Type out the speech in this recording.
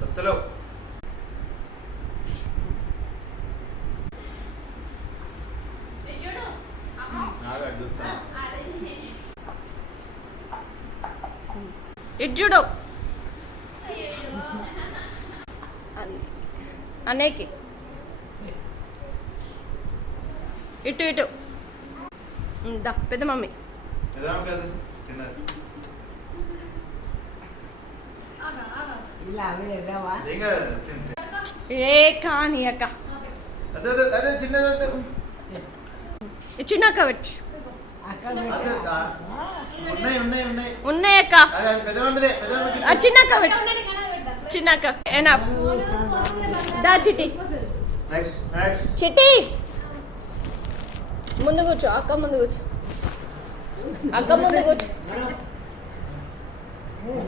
కొత్తలో ఇటు చూడు అనేకి ఇటు ఇటు దా పెద్ద మమ్మీ ఏ కానీ అక్క చిన్నక్క పెట్టు ఉన్నాయి అక్క చిన్నక్క పెట్టు చిన్నక్క ఎనఫ్ దా చిట్టి చిట్టి ముందు కూర్చో అక్క ముందు కూర్చో అక్క ముందు కూర్చో